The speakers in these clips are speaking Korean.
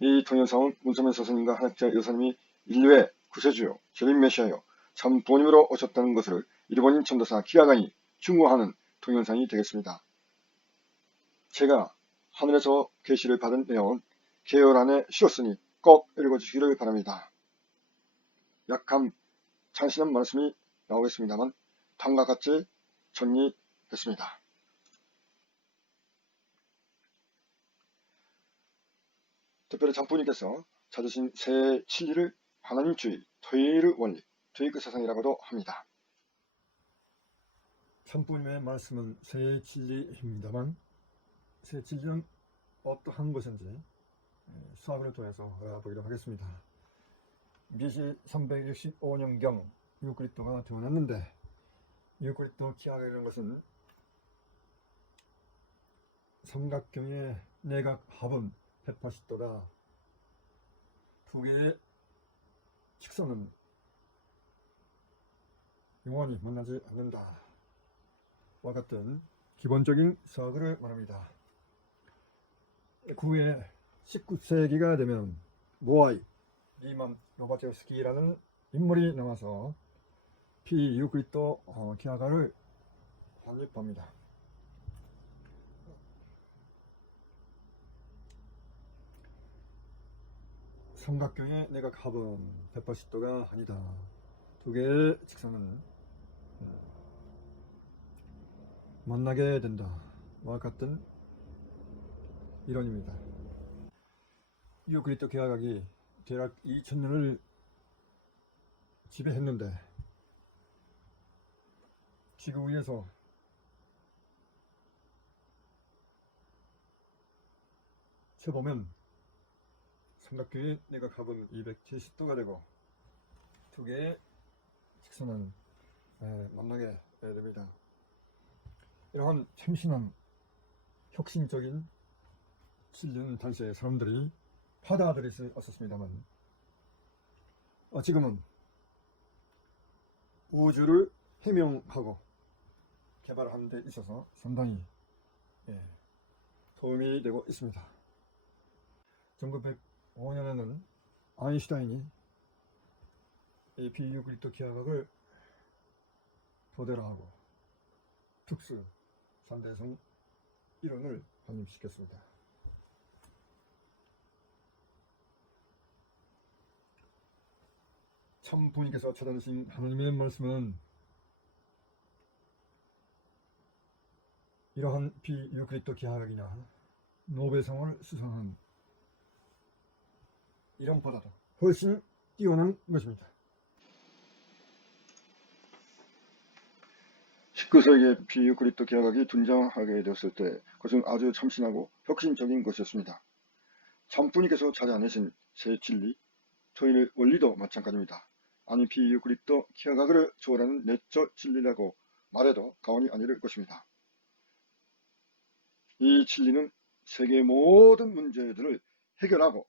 이 동영상은 문서면 선생님과 한학자 여사님이 인류의 구세주요, 재림 메시아요, 참 부모님으로 오셨다는 것을 일본인 전도사 기아간이 증거하는 동영상이 되겠습니다. 제가 하늘에서 계시를 받은 내용은 계열 안에 실었으니 꼭 읽어주시기를 바랍니다. 약간 잔신한 말씀이 나오겠습니다만 다음과 같이 정리했습니다. 특별히 장부님께서 찾으신 새 진리를 하나님주의, 토의의 원리, 토의의 세상이라고도 합니다. 산부님의 말씀은 새 진리입니다만 새 진리는 어떠한 것인지 예, 수학을 통해서 알아보기로 하겠습니다. BC 365년경 유그리토가 태어났는데 유그리토 기하라는 것은 삼각형의 내각 합은 180도다. 두 개의 직선은 영원히 만나지 않는다. 와 같은 기본적인 서술을 말합니다. 그 후에 19세기가 되면 모아이 리만 로바체스키라는 인물이 나와서 피유그리토 어, 기하가를 확립합니다. 삼각형의 내각 합은 180도가 아니다. 두 개의 직선은 음, 만나게 된다. 와 같은 이론입니다. 유그리토 계약이 대략 2000년을 지배했는데 지구 위에서 쳐보면 삼각형의 내각합은 270도가 되고 두 개의 직선은 에, 만나게 됩니다. 이러한 참신한 혁신적인 진리는 당시에 사람들이 없었습니다만 어, 지금은 우주를 해명하고 개발하는 데 있어서 상당히 예, 도움이 되고 있습니다. 1905년에는 아인슈타인이 이 비유 그리토 기하학을 토대로 하고 특수 산대성 이론을 확립시켰습니다. 참 부모님께서 찾아내신 하나님의 말씀은 이러한 비유그리토 기하학이나 노벨상을 수상한 이론보다도 훨씬 뛰어난 것입니다. 19세기에 비유그리토 기하학이 등장하게 되었을 때 그것은 아주 참신하고 혁신적인 것이었습니다. 참분이께서 찾아내신 새 진리, 토의의 원리도 마찬가지입니다. 아니 비유그리토 기하학을 초월하는 내적 진리라고 말해도 과언이 아닐 것입니다. 이 진리는 세계의 모든 문제들을 해결하고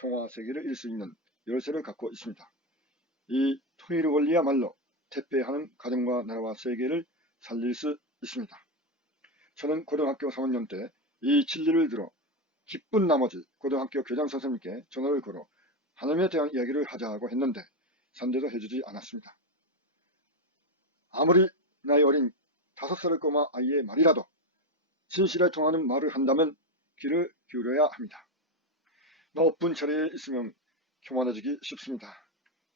평화 세계를 이룰 수 있는 열쇠를 갖고 있습니다. 이 통일 원리야말로 퇴폐하는 가정과 나라와 세계를 살릴 수 있습니다. 저는 고등학교 3학년 때 이 진리를 들어 기쁜 나머지 고등학교 교장 선생님께 전화를 걸어 하나님에 대한 이야기를 하자고 했는데 산대도 해주지 않았습니다. 아무리 나이 어린 다섯 살의 꼬마 아이의 말이라도 진실에 통하는 말을 한다면 귀를 기울여야 합니다. 높은 자리에 있으면 교만해지기 쉽습니다.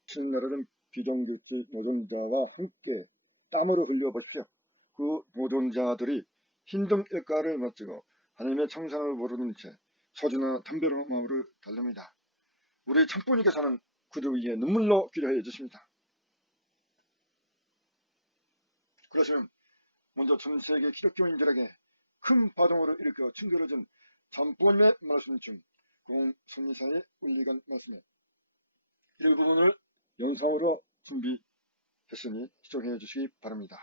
신나라는 비정규직 노동자와 함께 땀으로 흘려보십시오. 그 노동자들이 힘든 일가를 마치고 하나님의 청산을 모르는 채 소주나 담배로 마음을 달릅니다. 우리 참부님께서는 그들 위에 눈물로 기도해 주십니다. 그러시면 먼저 전 세계 기독교인들에게 큰 파동으로 일으켜 충격을 준 참부님의 말씀 중 공성리사의 울리간 말씀에 일부분을 영상으로 준비했으니 시청해 주시기 바랍니다.